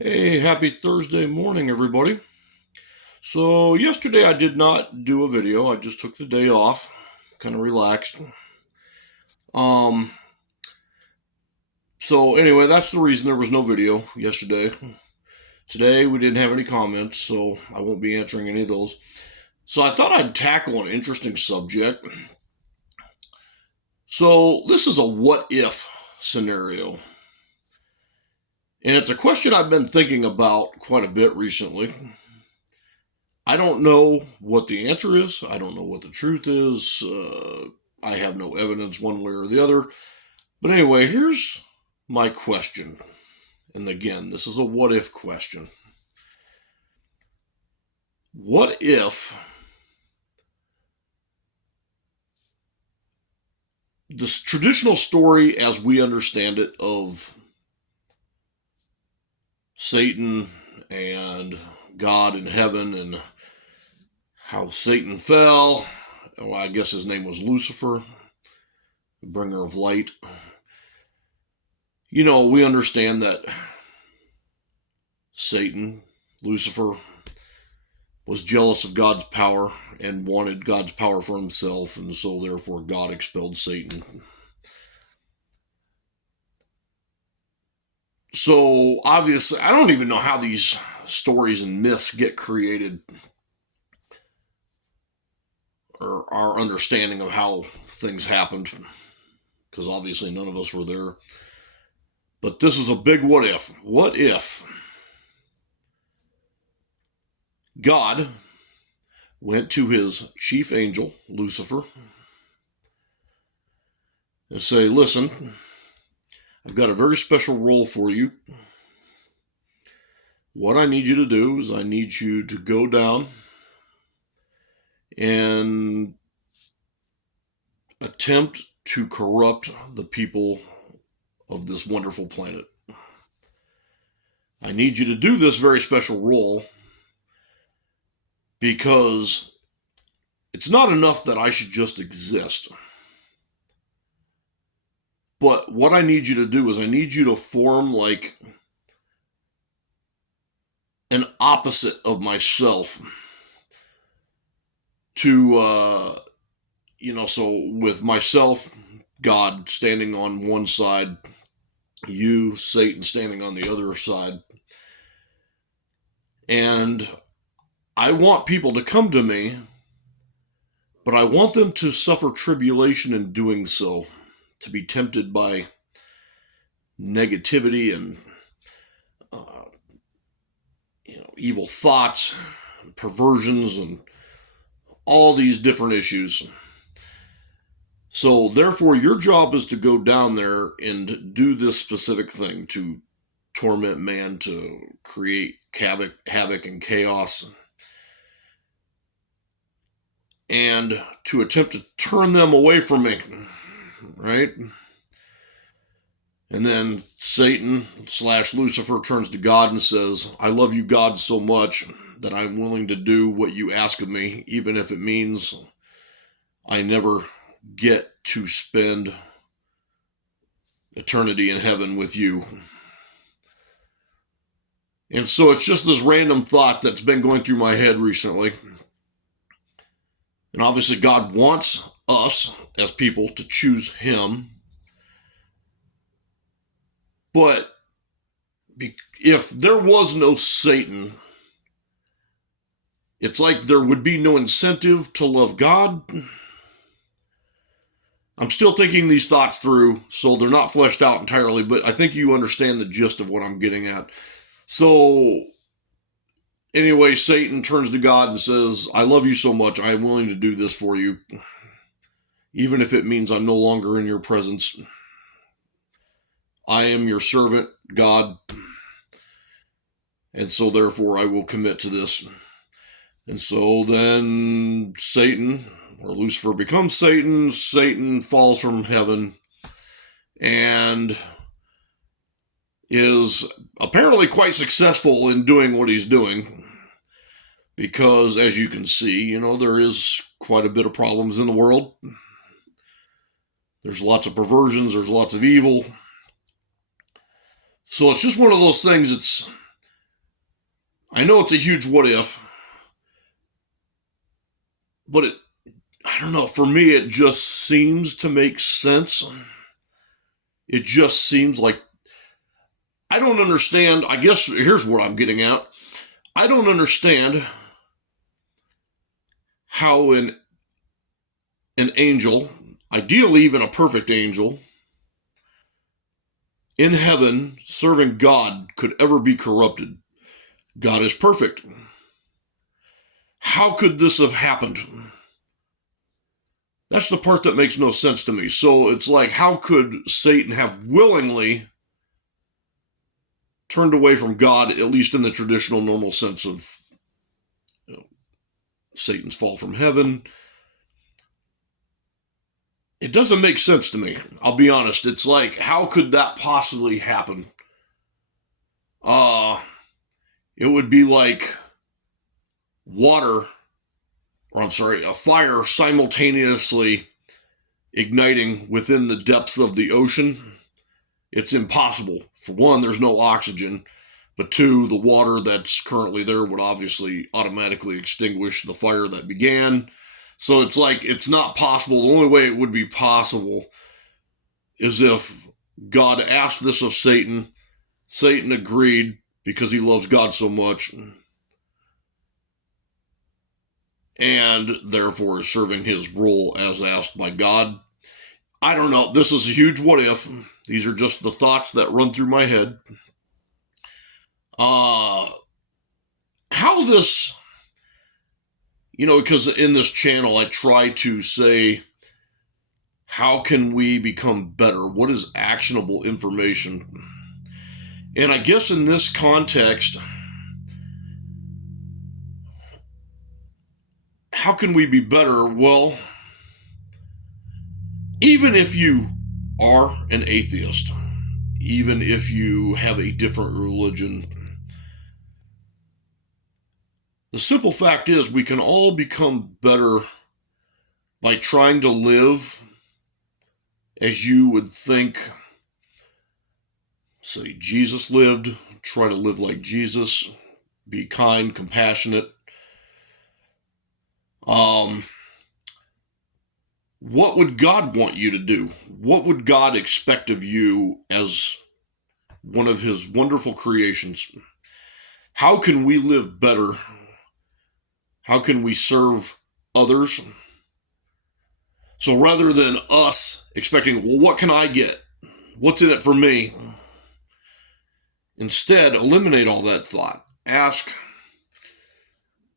Hey, happy Thursday morning, everybody. So, yesterday I did not do a video. I just took the day off, kind of relaxed. Um, so anyway, that's the reason there was no video yesterday. Today we didn't have any comments, so I won't be answering any of those. So I thought I'd tackle an interesting subject. So, this is a what if scenario. And it's a question I've been thinking about quite a bit recently. I don't know what the answer is. I don't know what the truth is. I have no evidence one way or the other. But anyway, here's my question. And again, this is a what if question. What if this traditional story, as we understand it, of Satan and God in heaven and how Satan fell? Well, I guess his name was Lucifer, the bringer of light. We understand that Satan, Lucifer, was jealous of God's power and wanted God's power for himself, and so therefore God expelled Satan. So obviously, I don't even know how these stories and myths get created, or our understanding of how things happened, because obviously none of us were there. But this is a big what if. What if God went to his chief angel, Lucifer, and say, listen, I've got a very special role for you. What I need you to do is I need you to go down and attempt to corrupt the people of this wonderful planet. I need you to do this very special role because it's not enough that I should just exist. But what I need you to do is I need you to form like an opposite of myself to, so with myself, God standing on one side, you, Satan, standing on the other side. And I want people to come to me, but I want them to suffer tribulation in doing so, to be tempted by negativity and evil thoughts, perversions, and all these different issues. So therefore, your job is to go down there and do this specific thing, to torment man, to create havoc and chaos, and to attempt to turn them away from me, right? And then Satan / Lucifer turns to God and says, I love you, God, so much that I'm willing to do what you ask of me, even if it means I never get to spend eternity in heaven with you. And so it's just this random thought that's been going through my head recently. And obviously God wants us as people to choose him. But if there was no Satan, it's like there would be no incentive to love God. I'm still thinking these thoughts through, so they're not fleshed out entirely, but I think you understand the gist of what I'm getting at. So, anyway, Satan turns to God and says, I love you so much, I am willing to do this for you, even if it means I'm no longer in your presence. I am your servant, God, and so therefore I will commit to this. And so then Satan, or Lucifer, becomes Satan. Satan falls from heaven and is apparently quite successful in doing what he's doing, because as you can see, there is quite a bit of problems in the world. There's lots of perversions, there's lots of evil. So it's just one of those things. I know it's a huge what if, but I don't know, for me, it just seems to make sense. It just seems like I don't understand. I guess here's what I'm getting at. I don't understand how an angel, ideally even a perfect angel, in heaven serving God could ever be corrupted. God is perfect. How could this have happened? That's the part that makes no sense to me. So it's like, how could Satan have willingly turned away from God, at least in the traditional normal sense of Satan's fall from heaven? It doesn't make sense to me. I'll be honest. It's like, how could that possibly happen? It would be like water, or I'm sorry, a fire simultaneously igniting within the depths of the ocean. It's impossible. For one, there's no oxygen. But two, the water that's currently there would obviously automatically extinguish the fire that began. So it's like, it's not possible. The only way it would be possible is if God asked this of Satan. Satan agreed because he loves God so much, and therefore is serving his role as asked by God. I don't know. This is a huge what if. These are just the thoughts that run through my head. How this, because in this channel I try to say, how can we become better? What is actionable information? And I guess in this context, how can we be better? Well, even if you are an atheist, even if you have a different religion, the simple fact is we can all become better by trying to live as you would think, say, Jesus lived. Try to live like Jesus. Be kind, compassionate. What would God want you to do? What would God expect of you as one of his wonderful creations? How can we live better? How can we serve others? So rather than us expecting, well, what can I get? What's in it for me? Instead, eliminate all that thought. Ask,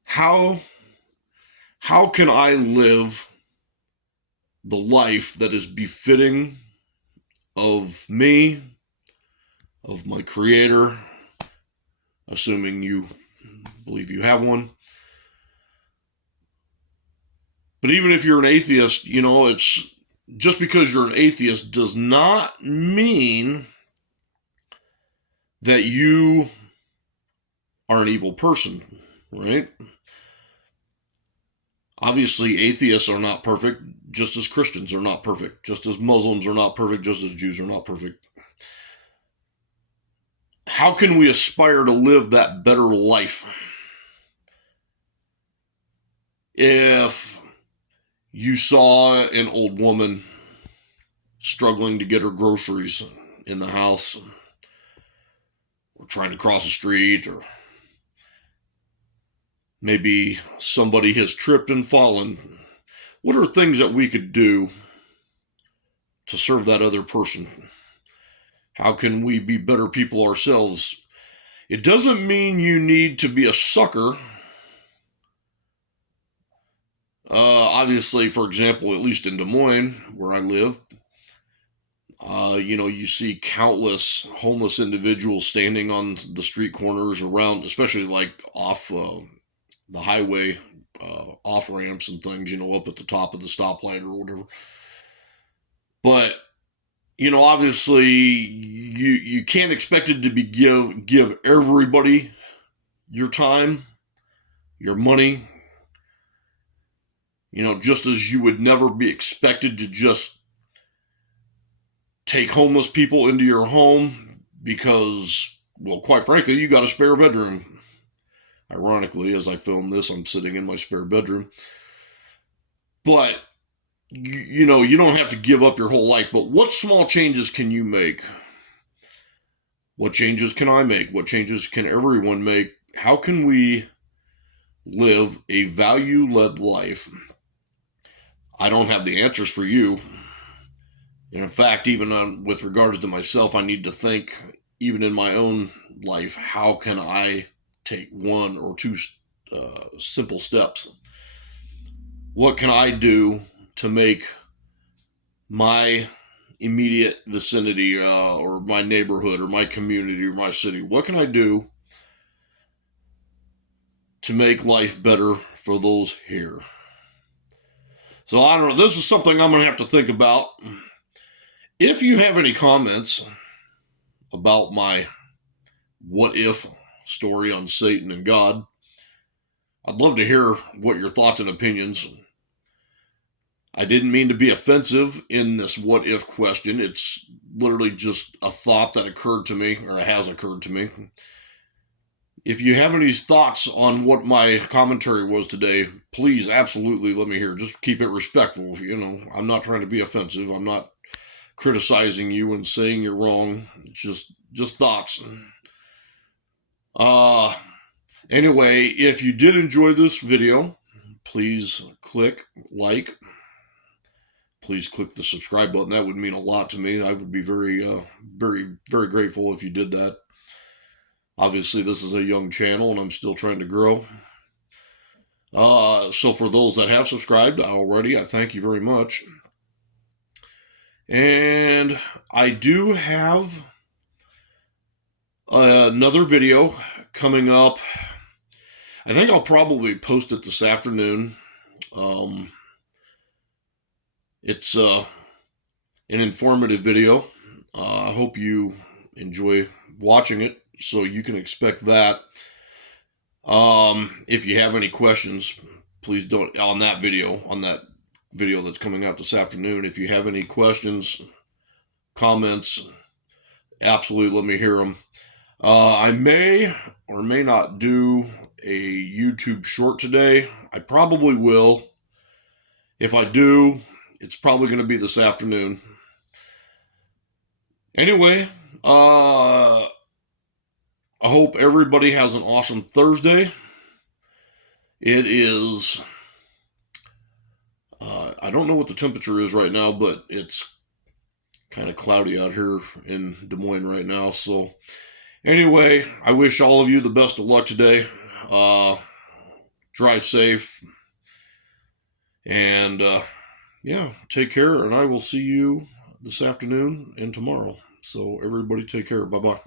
how can I live the life that is befitting of me, of my Creator, assuming you believe you have one. But even if you're an atheist, it's just because you're an atheist does not mean that you are an evil person, right? Obviously, atheists are not perfect, just as Christians are not perfect, just as Muslims are not perfect, just as Jews are not perfect. How can we aspire to live that better life? If you saw an old woman struggling to get her groceries in the house, or trying to cross the street, or maybe somebody has tripped and fallen, what are things that we could do to serve that other person? How can we be better people ourselves? It doesn't mean you need to be a sucker. Obviously, for example, at least in Des Moines, where I live, you see countless homeless individuals standing on the street corners around, especially like off the highway, off ramps and things, up at the top of the stoplight or whatever. But obviously, you can't expect it to be give everybody your time, your money. Just as you would never be expected to just take homeless people into your home because, well, quite frankly, you got a spare bedroom. Ironically, as I film this, I'm sitting in my spare bedroom. But, you know, you don't have to give up your whole life. But what small changes can you make? What changes can I make? What changes can everyone make? How can we live a value-led life? I don't have the answers for you. And in fact, even with regards to myself, I need to think, even in my own life, how can I take one or two simple steps? What can I do to make my immediate vicinity or my neighborhood or my community or my city? What can I do to make life better for those here? So I don't know. This is something I'm going to have to think about. If you have any comments about my what if story on Satan and God, I'd love to hear what your thoughts and opinions. I didn't mean to be offensive in this what if question. It's literally just a thought that occurred to me, or has occurred to me. If you have any thoughts on what my commentary was today, please absolutely let me hear. Just keep it respectful. You know, I'm not trying to be offensive. I'm not criticizing you and saying you're wrong. Just thoughts. Anyway, if you did enjoy this video, please click like. Please click the subscribe button. That would mean a lot to me. I would be very, very grateful if you did that. Obviously, this is a young channel, and I'm still trying to grow. So for those that have subscribed already, I thank you very much. And I do have another video coming up. I think I'll probably post it this afternoon. It's an informative video. I hope you enjoy watching it, so you can expect that. If you have any questions, please don't, on that video that's coming out this afternoon. If you have any questions, comments, absolutely let me hear them. I may or may not do a YouTube short today. I probably will. If I do, it's probably going to be this afternoon. Anyway, I hope everybody has an awesome Thursday. It is, I don't know what the temperature is right now, but it's kind of cloudy out here in Des Moines right now. So anyway, I wish all of you the best of luck today. Drive safe. And yeah, take care. And I will see you this afternoon and tomorrow. So everybody take care. Bye-bye.